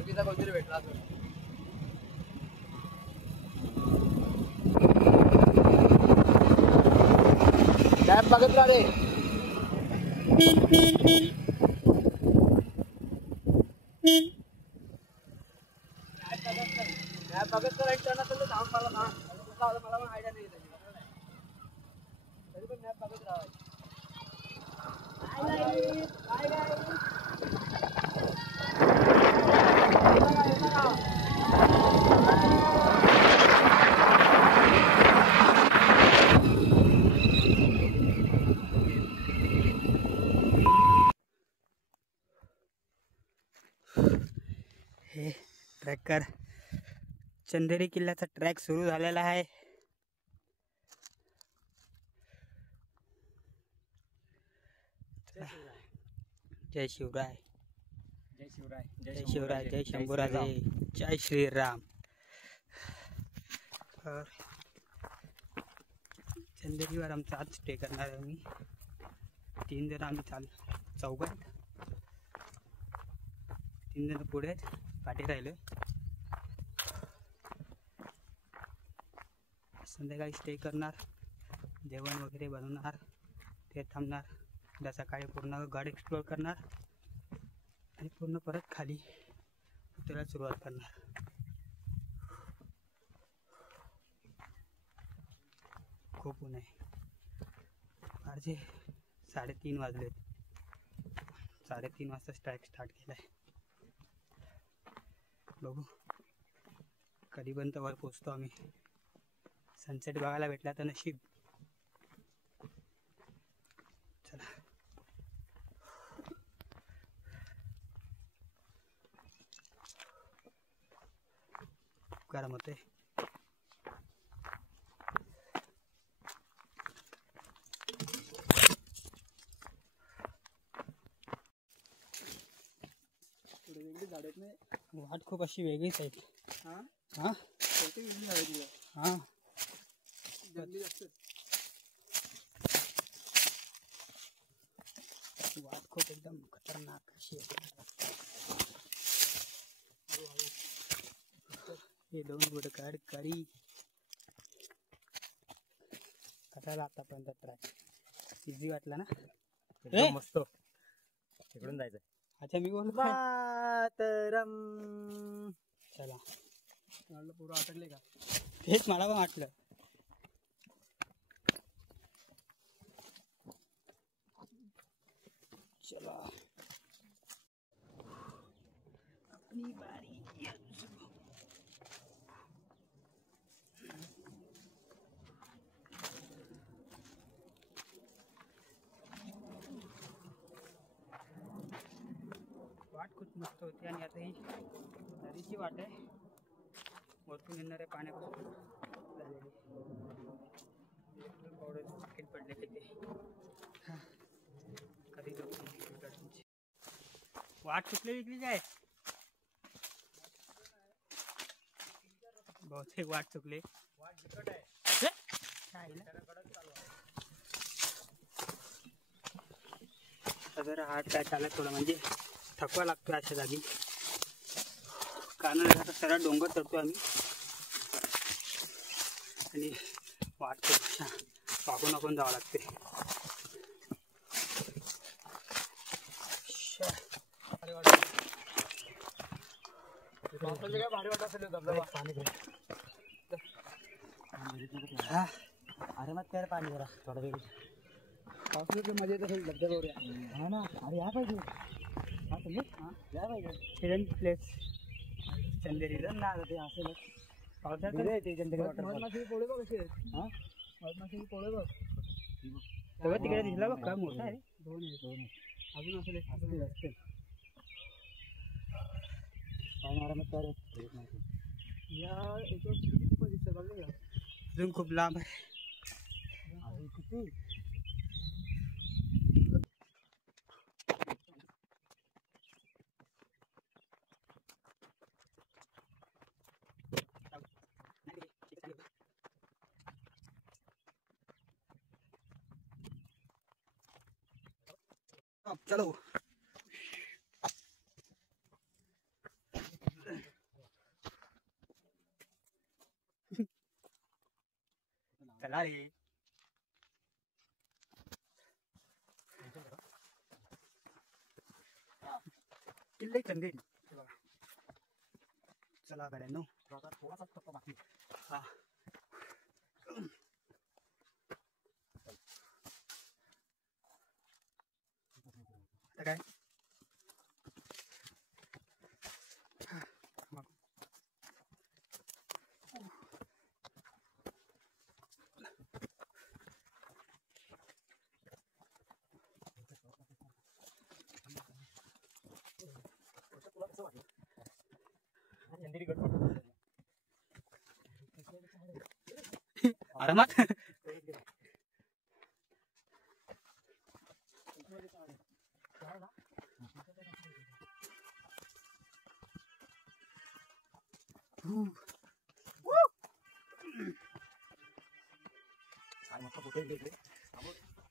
ओळखीचा कोणतरी भेटला तो. मॅप बघत राहा रे. मॅप बघत राहा सांग मला ना. मला पण आयडिया नाही त्याची. तरी पण मॅप बघत राहा. हे ट्रॅकर चंदेरी किल्ल्याचा ट्रॅक सुरू झालेला आहे. जय शिवराय, जय शिवराय, जय शिवराय, जय शंभूराजे, जय श्रीराम. चंदेरीवर आमचा आज स्टे करणार आहे मी. 3 जण आम्ही चौघ आहेत. 3 जण पुढे आहेत, पाठी राहिले. संध्याकाळी स्टे करणार, जेवण वगैरे बनवणार, ते थांबणार. उद्या सकाळी पूर्ण गड एक्सप्लोअर करणार आणि पूर्ण परत खाली उतरायला सुरुवात करणार. खूप ऊन आहे. आज 3:30 वाजलेत. 3:30 वाजता ट्रॅक स्टार्ट केला आहे. बघू कधीपर्यंत वर पोचतो आम्ही. सनसेट बघायला भेटला तर नशीब. चला गरम होते. वाट खूप अशी वेगळीच आहे. हां हां हां वाट खूप एकदम खतरनाक अशी आहे. हे 2 गुडकाड करी कसायला आतापर्यंत ट्रॅक इझी वाटला ना. एकदम मस्त. तिकडून जायचं. अच्छा मी बोलतो मातरम. चला मला पूर्ण आटकले का? तेच मला पण वाटलं. चला अपनी बारी. वाट खूप मस्त होती आणि आता ही नदीची वाट आहे. वरतून येणाऱ्या पाण्यापासून झालेली पावडर पडले तिथे. कधी वाट कुठली विकली काय? बहुतेक वाट चुकले. जरा हार्ड काय चालत थोडं, म्हणजे थकवा लागतो अशा जागी. कारण आता सरळ डोंगर चढतो आम्ही आणि वाट वाकून वाकून जावं लागते. भारी वाटत असेल हा. अरे मग त्याला पाणी जरा थोडं वेळ पावसाळ्यात मजा येत असेल धबधब्यावर. हा ना. अरे या पाहिजे. हा तुम्ही या पाहिजे. हिडन प्लेस चंदेरीचं ना ते असेल पावसाळ्यात ते चंदेरी मधमाशी पोळे बघ कसे आहेत. हां मधमाशी पोळे बघ. सगळं तिकडे दिसला बघ काय मोठा आहे. 2 आहे. अजून असेल असते. या याच्यावर किती पण दिसतं बघले का? अजून खूप लांब आहे. किती चलो अरे किल्ले चंदेरी चला गाड्यांनो थोडासा टप्पा बाकी हा आता काय चंदेरी गड आरामात काय मस्त फोटो घेतले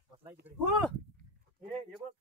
बसलाय तिकडे हे बघ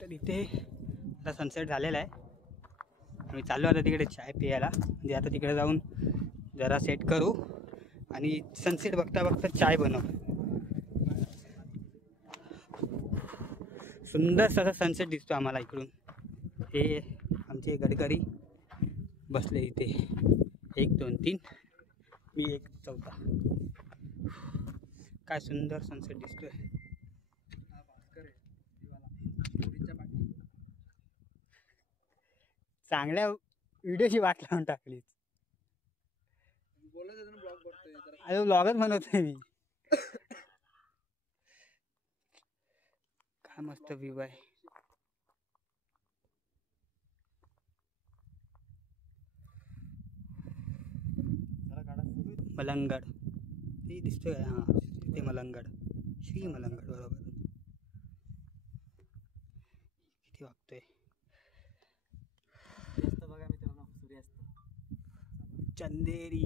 तर इथे आता सनसेट झालेला आहे. आम्ही चाललो आता तिकडे चाय प्यायला. म्हणजे आता तिकडे जाऊन जरा सेट करू आणि सनसेट बघता बघता चाय बनवू. सुंदर असा सनसेट दिसतो आम्हाला इकडून. हे आमचे गडकरी बसले इथे 1 2 3 मी 1 चौथा. काय सुंदर सनसेट दिसतोय. चांगल्या व्हिडिओची वाट लावून टाकली. अरे ब्लॉगच बनवतोय मी. काय मस्त व्ह्यू आहे. मलंगड ते दिसतोय काय? हां ते मलंगड, श्री मलंगड बरोबर. किती वागतोय बघा मित्रांनो सूर्यास्त चंदेरी.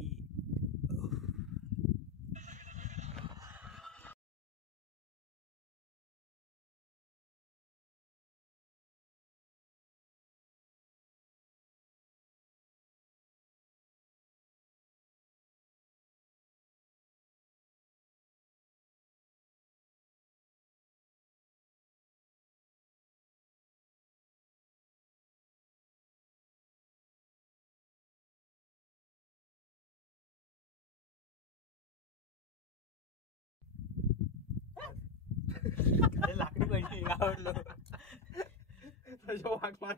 लाकडी पाहिजे आवडलो. वाघ मार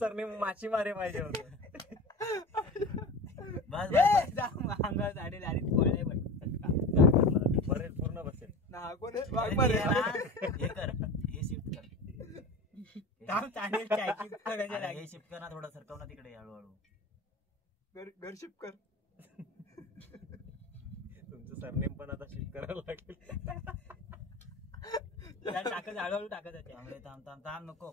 सरने माची मारे पाहिजे होत. अंगावर झाडे झाडे खोळले बरेल पूर्ण बसेल ना. कोण वाघ मारे हे कर हे शिफ्ट कर हे शिफ्ट कर ना थोडं सरकव ना तिकडे हळूहळू. घर शिफ्ट कर. तुमचं सरनेम पण आता शिफ्ट करायला लागेल. टाकत हळूहळू टाकत आहे. थांब थांब थांब नको.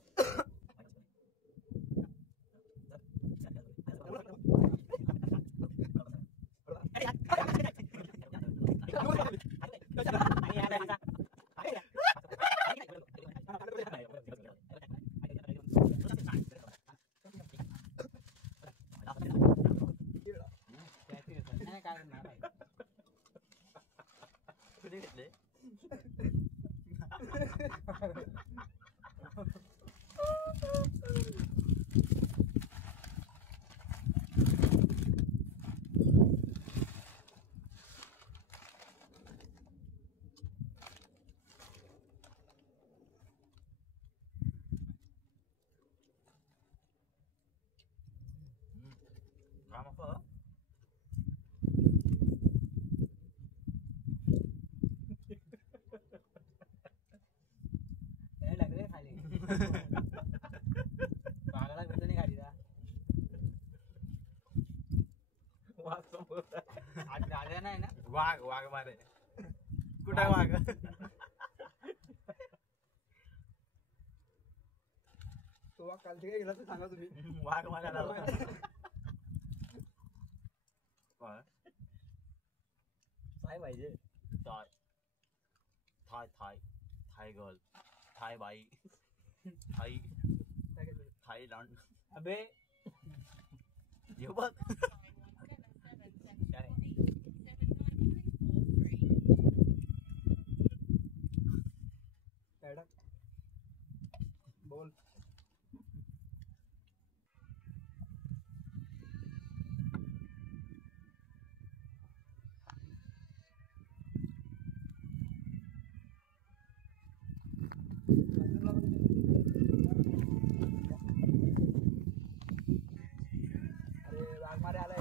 वाघ वाघ मारे कुठं वाघ तो वाघ कालचे काय गेला ते सांगा तुम्ही. वाघ मारायला काय पाहिजे थाय थाय थाय थाय गर्ल थाय बाई थाई थायलंड अबे ये बघ बोल. अरे वाघ मारे आलाय.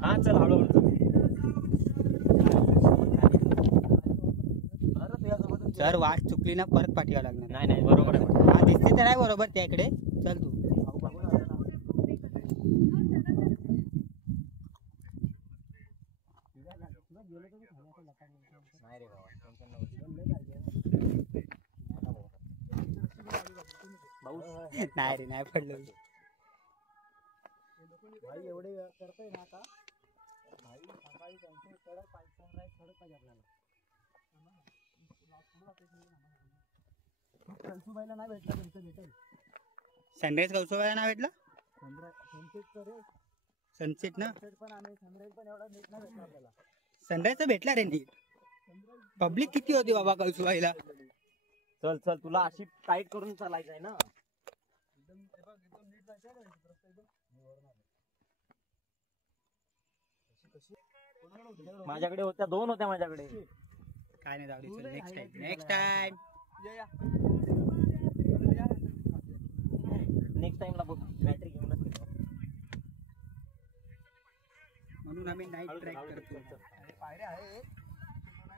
हा चल हळूहळू जर वाट चुकली ना परत पाठीवा लागणार. नाही नाही बरोबर आहे हा दिसते तर आहे बरोबर त्याकडे. चल तू. नाही रे नाही रे नाही पडलो. भाई एवढे करतोय ना आता भाई सकाळी त्यांचे कडक पाहिजे आपल्याला. कळसुबाईला नाही भेटला तुमचं भेटेल. सनराईज कौसोबाला ना भेटला. सनसेट रे सनसेट ना. सनसेट पण आणि सनराईज पण एवढा नीट नाही भेटला आपल्याला. सनराईज तर भेटला रे नीट. पब्लिक किती होती बाबा कौसुबाईला. चल चल तुला अशी टाईट करून चालायचं आहे ना. एकदम नीट जायचं ना माझ्याकडे होत्या 2 होत्या माझ्याकडे. काय नाही जाऊ दे. चल next time next time. Next टाइमला बघ बॅटरी घेऊनच येतो. म्हणून आम्ही नाईट ट्रॅक करतो. पायऱ्या आहे. आपला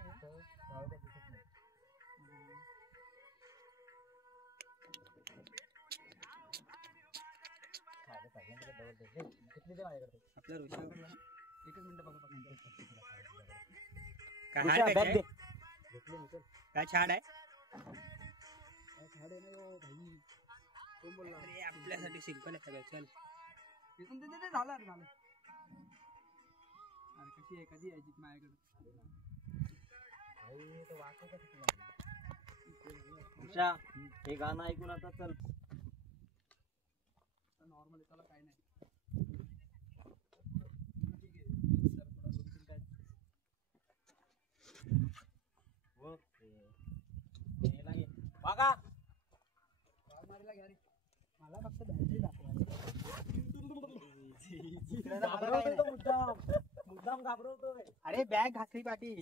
ऋषभ एकच मिनिट बघा. काय हाड आहे काय? घेतले काय छाड आहे. झाड आहे ना यो भाई. कोण बोलला? अरे आपल्यासाठी सिंपल आहे सगळं. चल तिथून ते झालं अरे झालं. अरे कशी आहे कधी यायची माझ्याकडे. उषा हे गाणं ऐकून आता चल. नॉर्मल त्याला काय नाही. बघा मारीला घ्या रे. मला फक्त बॅटरी दाखवा. मुद्दाम घाबरवतोय. अरे बॅग घासली पाठी.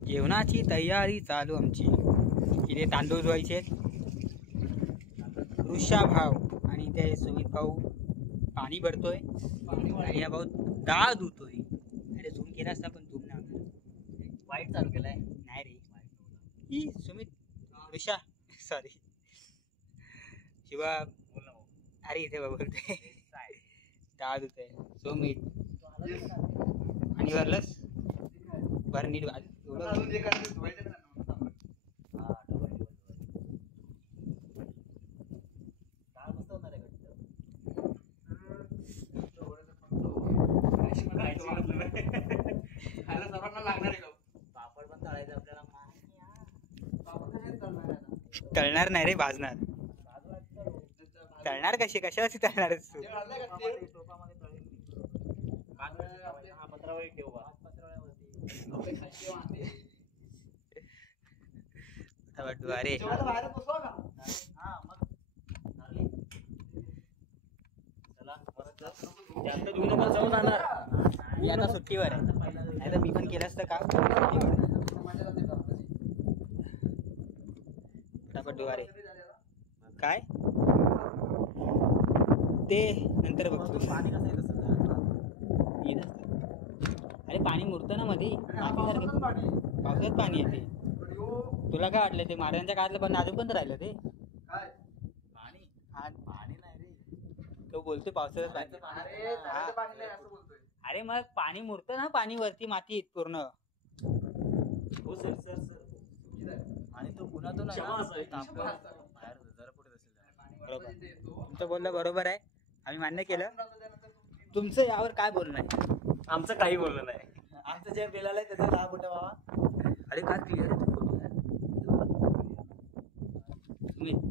जेवणाची तयारी चालू आमची. इथे तांदूळ धुवायचे. ऋषा भाऊ आणि ते सुमित भाऊ पाणी भरतोय आणि हा भाऊ डाळ धुतोय. अरे झूम केला असता पण झूम नाही. वाईट चालू केलाय. नाही रे ही सुमित ऋषा सॉरी शिवा. अरे इथे बघ बोलतोय डाळ धुतोय सुमित. आणि भरलंस भरणी पापड पण तळायचं आपल्याला. पापड कशात करणार आहे आता. तळणार नाही रे, भाजणार. तळणार कशी, कशाला तळणार आहेस तू? अरे मी आता सुट्टीवर आहे, नाही तर मी पण केलं असतं काम. फटाफट दुवारे. काय ते नंतर बघतो. पाणी कसं येत असतं? अरे पाणी मुरतं ना मध्ये, पावसात पाणी येते. तुला काय वाटलं ते महाराजांच्या काळातलं पण अजून पण राहिलं ते पाणी नाही रे. तो बोलतोय पावसाचं पाणी. अरे मग पाणी मुरतं ना, पाणी वरती मातीत पूर्ण. हो सर सर सर. आणि तो पुण्यातून बरोबर. तुमचं बोलणं बरोबर आहे, आम्ही मान्य केलं. तुमचं यावर काय बोलणं आहे? आमचं काही बोलणं नाही. आमचं जे बिल आहे त्याचं 10 फुट बाबा. अरे काय क्लिअर आहे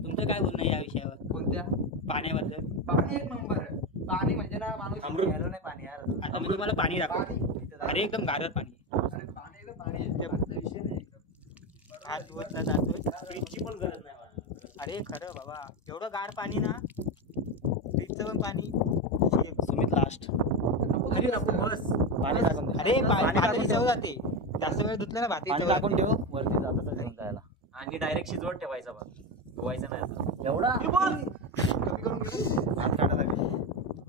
तुमचं काय बोलणं आहे या विषयावर? कोणत्या? पाण्याबद्दल. पाणी एक नंबर आहे. पाणी म्हणजे ना माणूस अमृत. घ्यायला नाही पाणी यार. आता मी तुम्हाला पाणी दाखवतो. अरे एकदम गारर पाणी. अरे पाणी एकदम पाणी आहे. पाण्याचा विषय नाही. हात धुवतला जातोय. फ्रीजची पण गरज नाही मला. अरे खरं बाबा, एवढं गार पाणी ना, फ्रीजचं पण पाणी. सुमित लास्ट. अरे नको बस. पाणी टाकून दे. अरे भाताची चव जाते, जास्त वेळ धुतलं ना भाताची पाणी चव टाकून जाते. ठेव वरती जातं घेऊन जायला. आणि डायरेक्ट शिजवत ठेवायचा भात, धुवायचा नाही आता. एवढा कमी करून घे. भात काढा लागेल.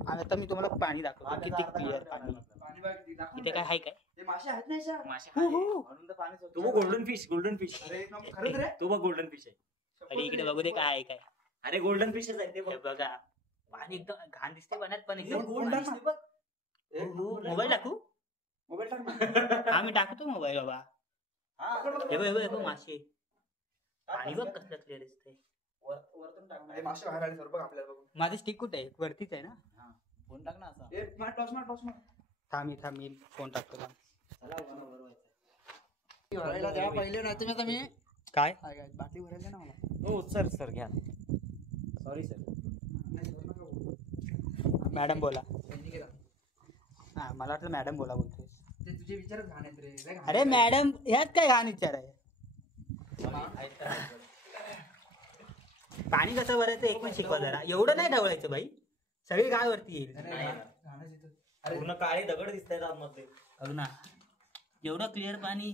आणि आता मी तुम्हाला पाणी दाखवतो किती क्लिअर पाणी. पाणी बाकी दाखव. इथे काय आहे काय? ते मासे आहेत ना याच्यात? मासे हो, हो. म्हणून तर पाणी स्वच्छ. तू बघ गोल्डन फिश, गोल्डन फिश. अरे एक नंबर. खरंच रे? तू बघ गोल्डन फिश आहे. अरे इकडे बघू दे काय आहे काय. अरे गोल्डन फिशच आहे ते हे बघ. बघा पाणी एकदम घाण दिसते पाण्यात, पण एकदम एकदम गोल्ड दिसते बघ. मोबाईल टाकू? मोबाईल टाक ना. हा मी टाकतो मोबाईल बाबा. हा. हे बघ हे बघ मासे. पाणी बघ कसलं क्लिअर दिसतंय. वरतून टाक ना. हे मासे बाहेर आले सर बघ आपल्याला बघून. माझं स्टिक कुठे आहे? वरतीच आहे ना. फोन टाक ना असा. ए मार टॉस मार टॉस मार. थांब मी फोन टाकतो थांब. चला बरोबर व्हायचं. भरायला द्या पहिले, नाही तुम्ही आता मी काय बाटली भरायला ना मला. हो सर सर घ्या. Sorry sir. नाही सर नका बोलू. मॅडम बोला. त्यांनी केला. हा मला वाटलं मॅडम बोला बोलतोय. ते तुझे विचारच घाण आहेत रे. लय घाण अरे आहेत. मॅडम ह्यात काय घाण विचार आहे? पाणी कसं भरायचं एक पण शिकवा जरा. एवढं नाही ढवळायचं बाई, सगळी गाय वरती येईल. नाही, नाही, घाणच येतं. अरे पूर्ण काळे दगड दिसत आहेत आतमध्ये. बघ ना एवढं क्लिअर पाणी.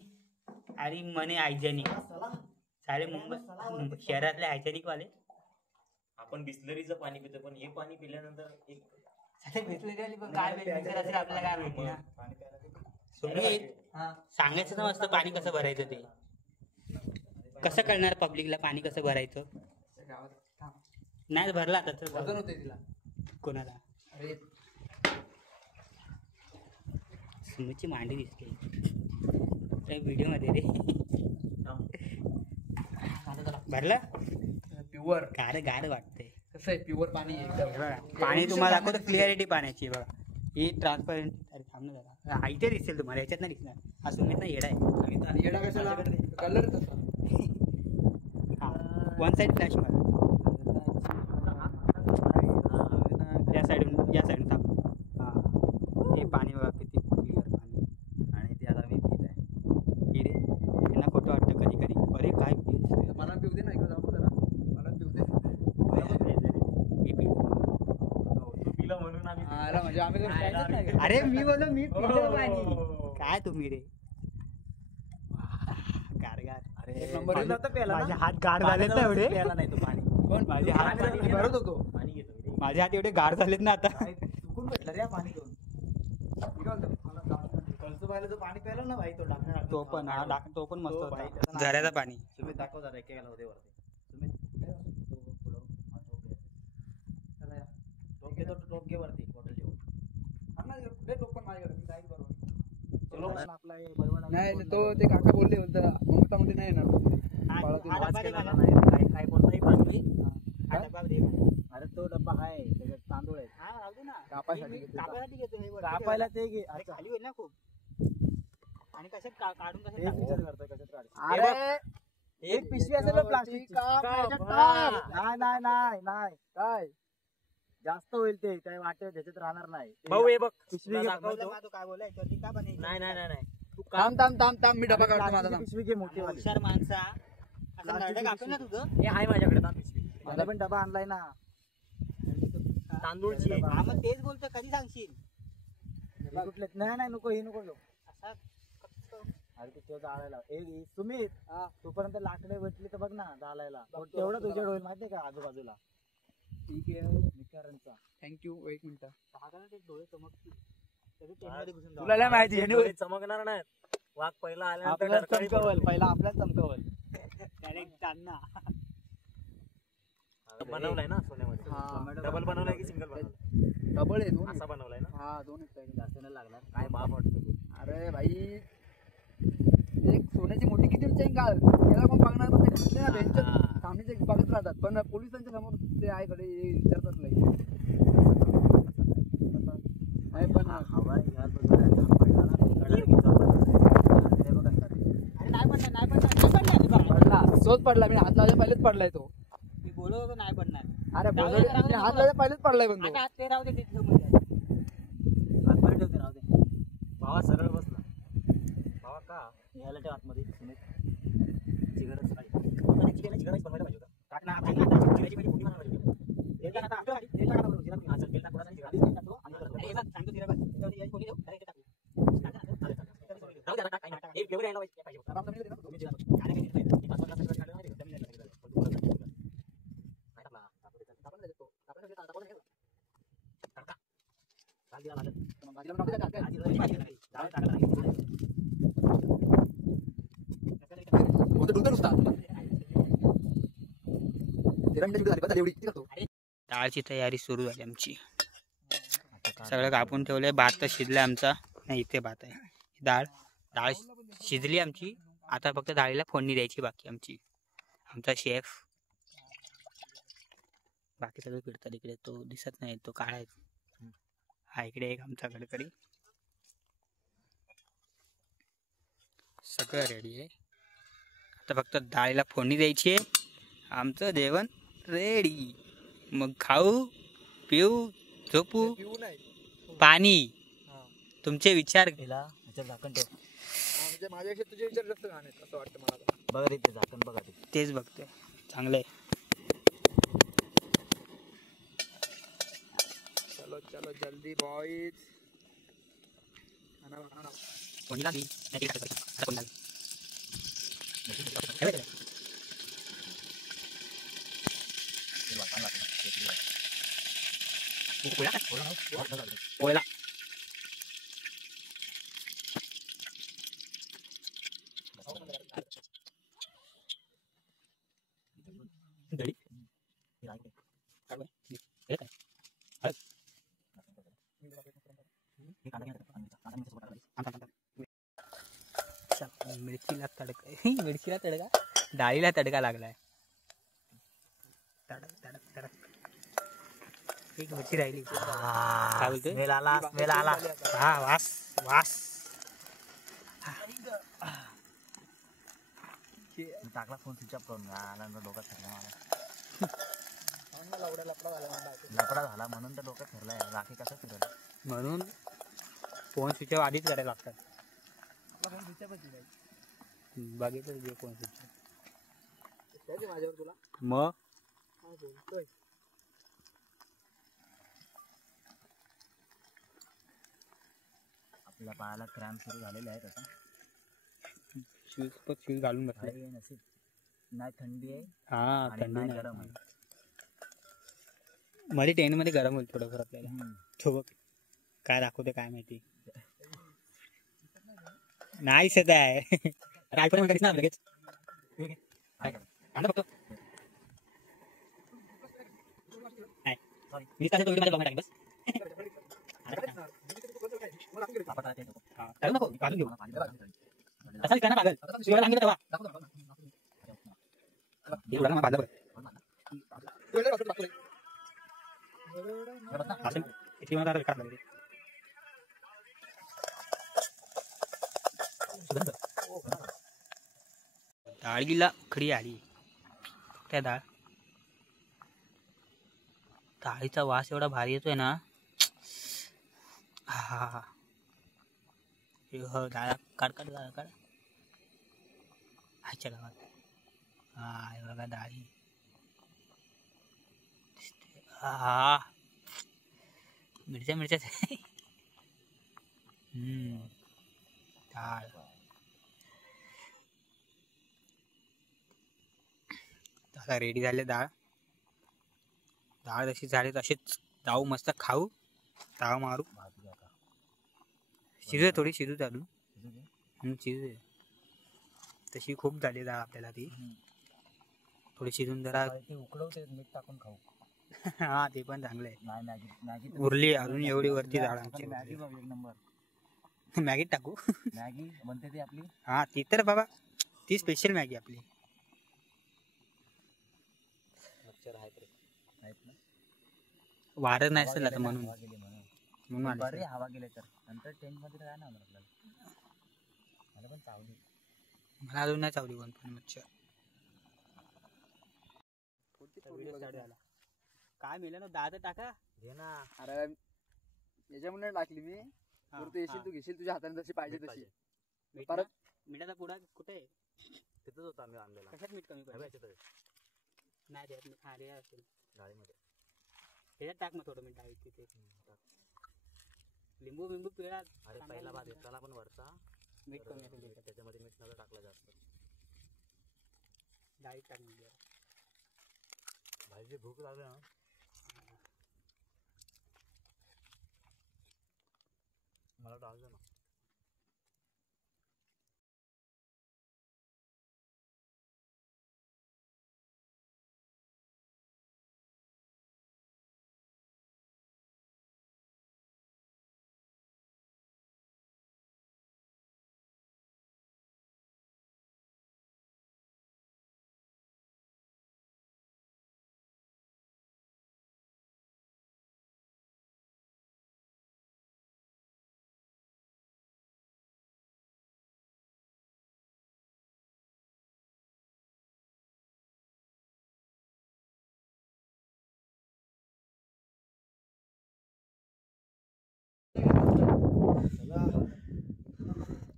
आणि म्हणे हायजेनिक सारे मुंबई शहरातले हायजेनिक वाले. आपण बिस्लरीचं पाणी पितो, पण हे पाणी पिल्यानंतर एक काय आपल्याला काय माहिती ना. सुमित हा. सांगायचं ना मस्त पाणी कसं भरायचं ते. कसं कळणार पब्लिकला पाणी कसं भरायचं? त्या गावात थांब. नाही भरला आता तर वजन होते तिला. कोणाला? अरे सुमितची मांडी दिसते त्या व्हिडिओ मध्ये रे. भरला प्युअर. गार वाटतंय. कसं आहे प्युअर पाणी आहे एकदम. पाणी तुम्हाला दाखवतो क्लिअरिटी पाण्याची बघा. ही ट्रान्सपरंट. अरे थांब ना जरा, इथे दिसेल तुम्हाला, याच्यात नाही दिसणार. हा सुमित ना येडा आहे. आणि येडा कशाला? कलर तसा. वन साइड फ्लॅश मार. या साईडून थांब. हा हे पाणी बघा किती क्लिअर पाणी. आणि ते आता मी पित आहे. हे रे यांना खोटं वाटतं कधी कधी. अरे काय दिसतंय. मला पिऊ दे ना, इकडे जाऊ जरा. मला पिऊ दे. मी पितो. तू पिलं म्हणून आम्ही आला म्हणजे आम्ही करून प्यायचंच नाही का? अरे मी बोललो मी पितो पाणी. काय तुम्ही रे गार. अरे एक नंबर पाणी- होता प्यायला ना? माझे हात गार झालेत ना एवढे. प्यायला नाही तो पाणी. कोण? माझे हात पाणी भरत होतो. पाणी घेतो मी. माझे हात एवढे गार झालेत ना आता. चुकून भेटलं रे हा पाणी घेऊन. मी काय बोलतो, मला कळसू पाहिलं तो पाणी प्यायला ना भाई, तो टाकणार. तो पण तो पण मस्त तो बाई होता. त्याचं नाव- झऱ्याचा पाणी. तुम्ही दाखव जरा एकेकाला होते वरती. तुम्ही चला या. टोप घे, तो टोप घे वरती बॉटल ठेवून. दे टोपण माझ्याकडे, मी जाईल बरोबर. आपला हे बरोबर नाही नाही, तो ते काका बोलले होतं ममता मध्ये नाही येणार. मला ते आवाज डबा दे केला मला. नाही. काय कोणताही पाणी. हा डबा दे मला. अरे तो डब्बा आहे त्याच्यात तांदूळ आहे. हा राहू दे ना. कापायसाठी मी घेतलं. कापायसाठी घेतो हे वरती कापायला ठेवायला. ते घे. अरे खाली होईल ना खूप. आणि कशात काढून कसं तेच टाकू? विचार करतोय कशात काढायचं. अरे एक पिशवी असेल ना प्लास्टिकची. नाही नाही नाही नाही काय जास्त होईल ते काय वाटेल त्याच्यात राहणार नाही. भाऊ हे बघ पिशवी घे. काय बोलायचं ती का बनायची? नाही नाही नाही नाही तू थांब थांब थांब थांब मी डबा काढतो माझा. पिशवी घे मोठी वाली. हुशार माणसा असं नाटक आपण ना तुझं. हे आहे माझ्याकडे ना पिशवी. मला पण डबा आणलाय ना तांदूळची हा मग तेच बोलतो कधी सांगशील हे कुठले नाही नाही नको हे नको घेऊ. असा अरे ते जाळायला तुम्ही तोपर्यंत लाकडे भेटली तर बघ ना जाळायला तेवढं तुझ्याकडे होईल माहितीये का आजूबाजूला. ठीक आहे निकारांचा थँक्यू. एक मिनिट ते डोळे चमकतील तरी ट्रेनमध्ये घुसून जाऊ. तुला लय माहिती आहे डोळे चमकणार नाही. वाघ पहिला आल्यानंतर आपल्याला डरकाळी चमकवल पहिला आपल्याच चमकवल. डायरेक्ट त्यांना बनवलाय ना सोन्यामध्ये. डबल बनवलाय की सिंगल बनवलाय? डबल आहे दोन. असा बनवलाय ना. हा दोन जास्त नाही लागणार काय बाप वाटतं. अरे भाई एक सोन्याची मोठी किती चेन काढ त्याला कोण बघणार पण सामनेचे बघत राहतात पण पोलिसांच्या समोर ते आहे कडे विचारतात नाही. पण हवा पडला सोच पडला. मी हात लावल्या पहिलेच पडलाय तो. मी बोलत होतो नाही पडणार. अरे हात लावल्या पहिलेच पडलाय पण तो. आता ते राहू दे तिथे मध्ये ठेवते राहू दे. भावा सरळ बसला. भावा का यायला ठेव आतमध्ये चिकनच बनवायला पाहिजे होता. टाक ना चिकनाची भाजी मोठी बनवायला पाहिजे होती. तेल टाक आता तेल टाका बरोबर. हा चल तेल टाक थोडा चिकन टाकतो आणि अरे बघ सांगतो तिला बघ तेवढी याची कोणी देऊ डायरेक्ट टाक. राहू दे ना टाक काय एक फ्लेवर यायला पाहिजे होता. तुम्ही चिकन काय नाही काय 5-5 लाख काढलं नाही कमी नाही काय टाकला आपण देतो आपण देतो आता कोण नाही टाका काल दिला लागत मग भाजीला टाकू टाक आधी भाजी डाळ टाकला नाही. डाळची तयारी सुरू झाली आमची. सगळं कापून ठेवलंय. भात तर शिजलाय आमचा. नाही इथे भात आहे. डाळ शिजली आमची. आता फक्त डाळीला फोडणी द्यायची बाकी आमची. आमचा शेफ बाकी सगळं फिरतात इकडे. तो दिसत नाही तो काळा आहे. हा इकडे एक आमचा गडकरी. सगळं रेडी आहे. आता फक्त डाळीला फोडणी द्यायची आहे. आमचं जेवण रेडी. मग खाऊ पिऊ झोपू. पाणी तुमचे विचार केला झाकण ठेव. म्हणजे माझ्यापेक्षा तुझे विचार जास्त घाण आहेत असं वाटतं मला. बघा तिथे झाकण बघा तिथे. तेच बघतोय. चांगलं आहे. चलो चलो जल्दी बॉयज. फोडणी लागली. पोळ्याला मिरचीला तडका मिरचीला तडका डाळीला तडका लागलाय. तडक तडक तडक एक मिरची राहिली. काय बोलतोय? स्मेल आला. हा वास वास. टाकला फोन स्विच ऑफ करून आला डोक्यात ठरला मला. लपडा झाला म्हणून तर डोक्यात ठरलाय. राखी कसं फिरवलं म्हणून फोन स्विच ऑफ आधीच करायला लागतात. बघितलं तुझे फोन स्विच ऑफ माझ्यावर तुला मग बोलतोय. आपल्या पायाला क्रॅम्प सुरू झालेले आहेत आता. शूज घालून बसले. नसीब नाही थंडी आहे. हा थंडी नाही नाही. गरम आहे. मध्ये ट्रेन मध्ये गरम होईल थोडंफार आपल्याला. तो बघ काय दाखवते काय माहिती. नाही सत आहे. आयफोन ना लगेच बघतो. मी बघणार बस. नको घालून घेऊ. असा विचार ना पागल. शिवायला सांगितलं तेव्हा डाळीला उकडी आली. त्या डाळीचा वास एवढा भारी येतोय ना. हा डाळ काढ आजच्या गावात. हा हे बघा डाळी. हा मिरच्या डाळ. आता रेडी झाले डाळ. जशी झाली तशीच जाऊ मस्त खाऊ. ताव मारू. शिजू थोडी शिजू चालू. शिजू तशी खूप झाली डाळ आपल्याला ती. थोडी शिजून जरा उकडवते मीठ टाकून खाऊ. हा ते पण चांगलं आहे. नाही मॅगी उरली अजून एवढी वरती डाळ आमची. मॅगी बघ एक नंबर. मॅगी टाकू. मॅगी बनते ती आपली. हा ती तर बाबा ती स्पेशल मॅगी आपली. मच्छर आहेत ना. वारं नाही असेल आता म्हणून बरे हवा गेले तर नंतर टेंट मध्ये काय ना आपल्याला. मला पण चावली. मला अजून नाही चावली कोण पण मच्छर. काय मिळालं ना. दादा टाका घे ना. अरे याच्यामुळे टाकली मी. तू येशील, तू घेशील तुझ्या हाताने जशी पाहिजे तशी. परत मिठाचा पुडा कुठे आहे? तिथंच होता आम्ही आणलेला. कशात मीठ कमी पडलं? नाही रे हा रे असेल डाळीमध्ये. त्याच्यात टाक मग थोडं मीठ डाळीत तिथे. लिंबू पिळा. अरे पहिला भात घेतला पण वरचा मीठ कमी असेल त्याच्यामध्ये मीठ नव्हतं टाकलं जास्त. डाळीत टाक म्हणजे भाजी भूक लागली ना. मला टाकलं ना.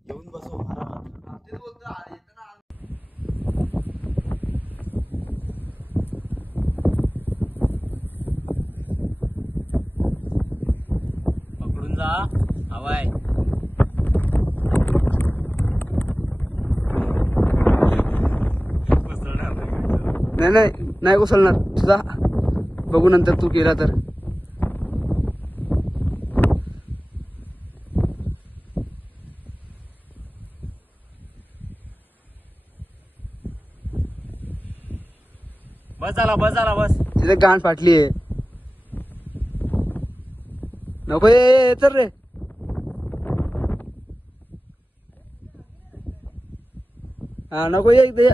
येऊन बसू आरामात. पकडून जा. हवाय नाही कोसळणार तुझा. बघू नंतर तू केला तर. बस. तिथे गाण फाटली आहे. नको ये तर रे. हा नको ये इथे.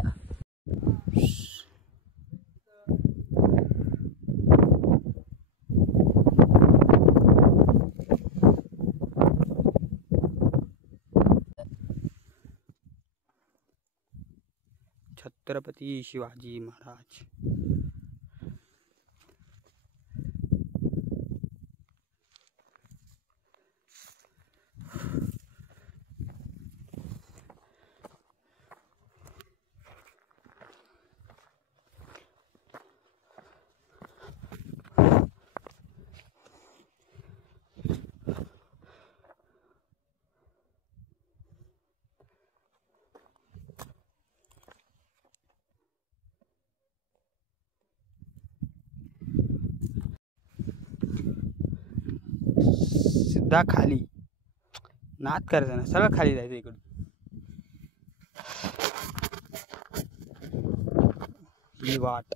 छत्रपती शिवाजी महाराज. सिद्धा खाली. नाद करायचा ना. सरळ खाली जायचं इकडून. ही वाट.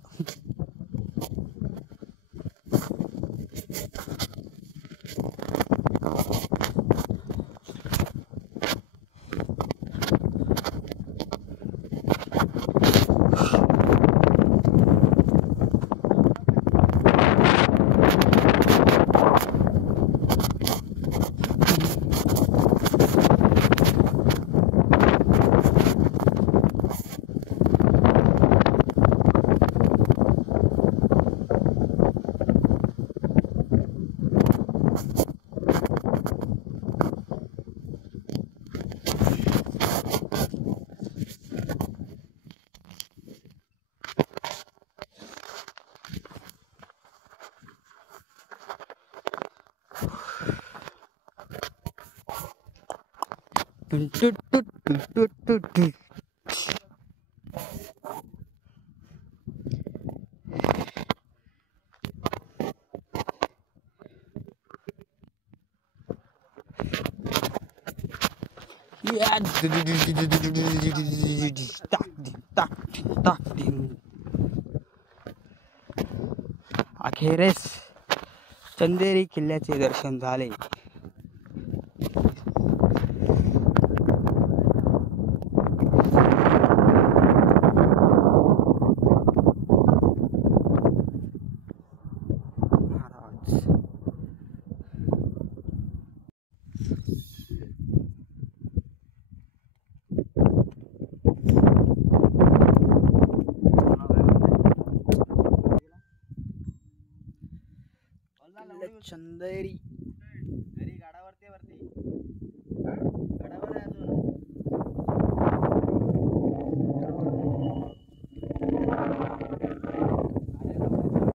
टुन टुन टुन टुन टुन टुन टुन. या टाक अखेरीस चंदेरी किल्ल्याचे दर्शन झाले. चंदेरी घरी गाडावरती गडावर आहे अजून.